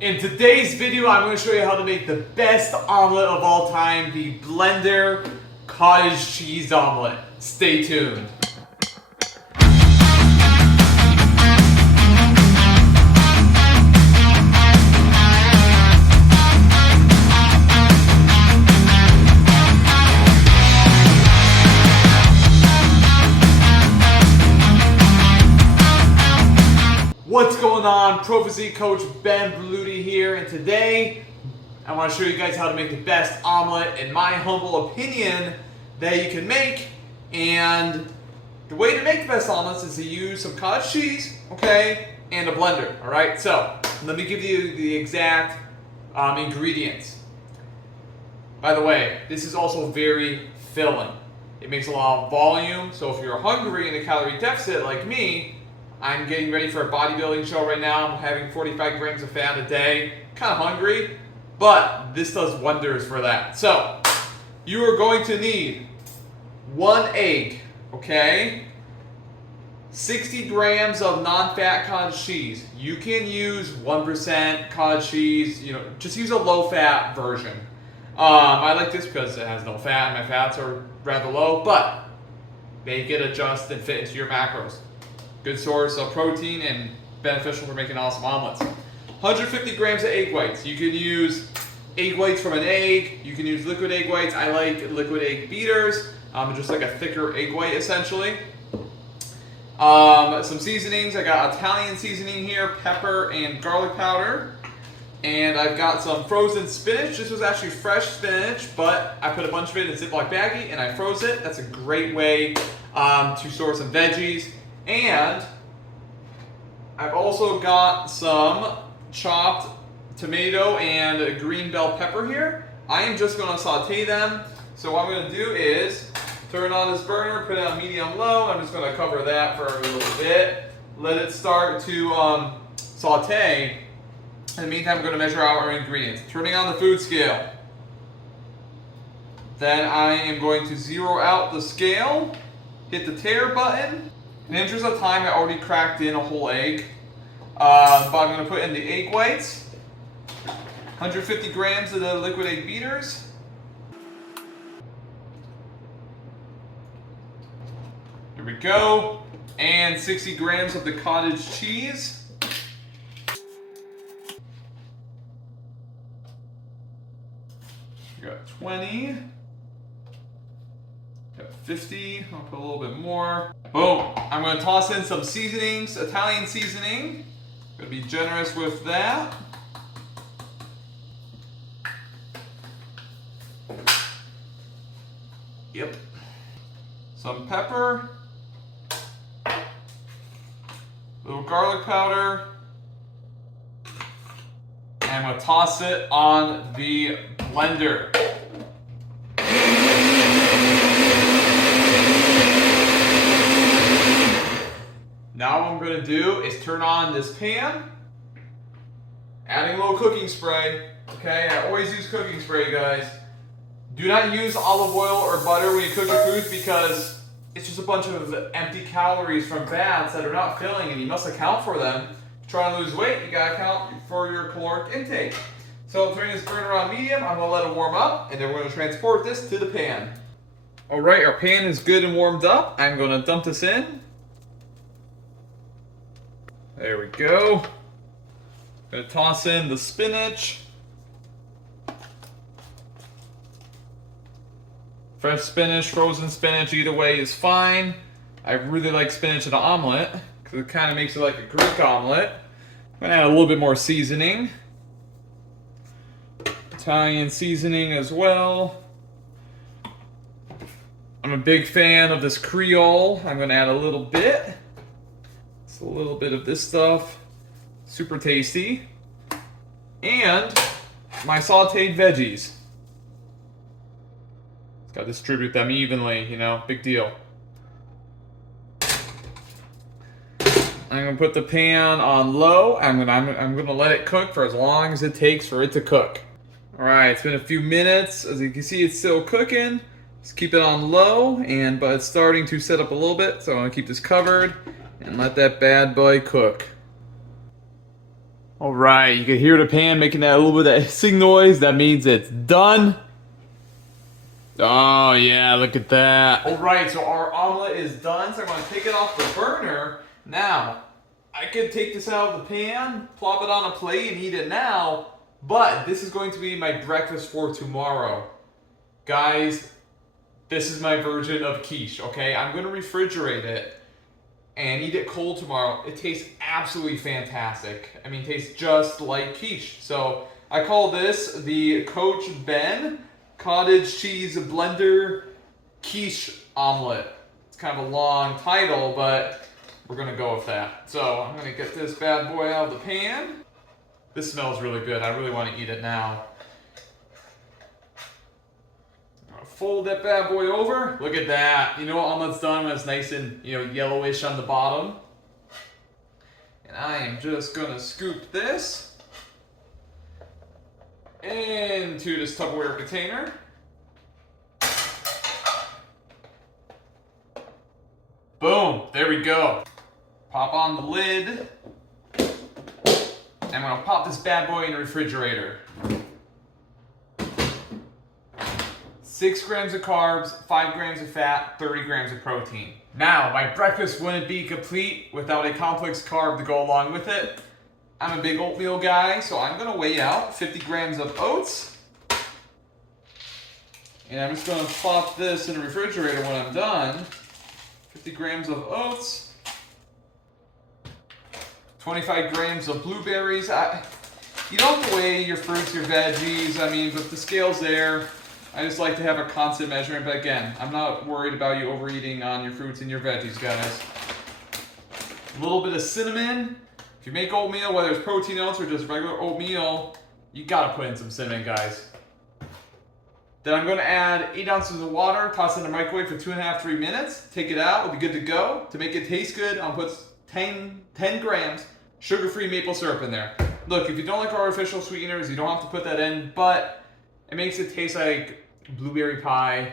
In today's video, I'm going to show you how to make the best omelet of all time, the blender cottage cheese omelet. Stay tuned. What's going on? Pro Physique Coach Ben Berluti here, and today I want to show you guys how to make the best omelet, in my humble opinion, that you can make. And the way to make the best omelets is to use some cottage cheese, okay, and a blender, alright? So, let me give you the exact ingredients. By the way, this is also very filling. It makes a lot of volume, so if you're hungry in a calorie deficit like me, I'm getting ready for a bodybuilding show right now. I'm having 45 grams of fat a day. Kind of hungry, but this does wonders for that. So, you are going to need 1 egg, okay? 60 grams of non-fat cottage cheese. You can use 1% cottage cheese, just use a low-fat version. I like this because it has no fat, and my fats are rather low, but make it adjust and fit into your macros. Good source of protein and beneficial for making awesome omelets. 150 grams of egg whites. You can use egg whites from an egg. You can use liquid egg whites. I like liquid egg beaters. Just like a thicker egg white, essentially. Some seasonings. I got Italian seasoning here, pepper and garlic powder. And I've got some frozen spinach. This was actually fresh spinach, but I put a bunch of it in a Ziploc baggie and I froze it. That's a great way to store some veggies. And I've also got some chopped tomato and green bell pepper here. I am just going to saute them. So what I'm going to do is turn on this burner, put it on medium-low. I'm just going to cover that for a little bit. Let it start to saute. In the meantime, I'm going to measure out our ingredients. Turning on the food scale. Then I am going to zero out the scale, hit the tare button. In the interest of time, I already cracked in a whole egg, but I'm going to put in the egg whites, 150 grams of the liquid egg beaters, here we go, and 60 grams of the cottage cheese. We got 20. Got 50, I'll put a little bit more. Boom, I'm gonna toss in some seasonings, Italian seasoning. Gonna be generous with that. Yep. Some pepper. Little garlic powder. And I'm gonna toss it on the blender. Now what I'm going to do is turn on this pan, adding a little cooking spray. Okay, I always use cooking spray, guys. Do not use olive oil or butter when you cook your foods because it's just a bunch of empty calories from fats that are not filling, and you must account for them. If you're trying to lose weight, you got to account for your caloric intake. So I'm turning this burner on medium. I'm going to let it warm up, and then we're going to transport this to the pan. All right, our pan is good and warmed up. I'm going to dump this in. There we go. Gonna toss in the spinach. Fresh spinach, frozen spinach, either way is fine. I really like spinach in an omelet because it kind of makes it like a Greek omelet. I'm gonna add a little bit more seasoning. Italian seasoning as well. I'm a big fan of this Creole. I'm gonna add a little bit. A little bit of this stuff, super tasty, and my sauteed veggies. Just gotta distribute them evenly, big deal. I'm gonna put the pan on low. I'm gonna let it cook for as long as it takes for it to cook. All right, it's been a few minutes. As you can see, it's still cooking. Just keep it on low, but it's starting to set up a little bit, so I'm gonna keep this covered and let that bad boy cook. All right, you can hear the pan making that little bit of hissing noise. That means it's done. Oh yeah, look at that. All right, so our omelet is done. So I'm gonna take it off the burner. Now, I could take this out of the pan, plop it on a plate and eat it now, but this is going to be my breakfast for tomorrow. Guys, this is my version of quiche, okay? I'm gonna refrigerate it and eat it cold tomorrow. It tastes absolutely fantastic. I mean, it tastes just like quiche. So I call this the Coach Ben Cottage Cheese Blender Quiche Omelette. It's kind of a long title, but we're gonna go with that. So I'm gonna get this bad boy out of the pan. This smells really good. I really want to eat it now. I'm gonna fold that bad boy over. Look at that. You know what omelette's done when it's nice and yellowish on the bottom. And I am just gonna scoop this into this Tupperware container. Boom, there we go. Pop on the lid. I'm gonna pop this bad boy in the refrigerator. 6 grams of carbs, 5 grams of fat, 30 grams of protein. Now, my breakfast wouldn't be complete without a complex carb to go along with it. I'm a big oatmeal guy, so I'm gonna weigh out 50 grams of oats. And I'm just gonna plop this in the refrigerator when I'm done. 50 grams of oats. 25 grams of blueberries. You don't have to weigh your fruits, your veggies, but the scale's there. I just like to have a constant measurement, but again, I'm not worried about you overeating on your fruits and your veggies, guys. A little bit of cinnamon. If you make oatmeal, whether it's protein oats or just regular oatmeal, you gotta put in some cinnamon, guys. Then I'm gonna add 8 ounces of water, toss it in the microwave for 2.5 to 3 minutes. Take it out, it'll be good to go. To make it taste good, I'll put 10 grams sugar-free maple syrup in there. Look, if you don't like artificial sweeteners, you don't have to put that in, but it makes it taste like blueberry pie.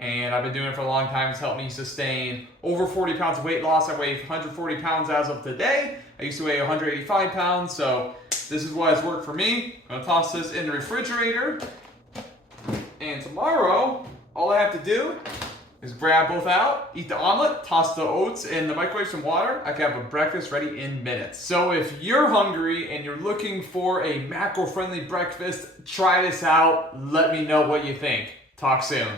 And I've been doing it for a long time. It's helped me sustain over 40 pounds of weight loss. I weigh 140 pounds as of today. I used to weigh 185 pounds, so this is what has worked for me. I'm gonna toss this in the refrigerator. And tomorrow, all I have to do is grab both out, eat the omelet, toss the oats in the microwave, some water. I can have a breakfast ready in minutes. So if you're hungry and you're looking for a macro-friendly breakfast, try this out. Let me know what you think. Talk soon.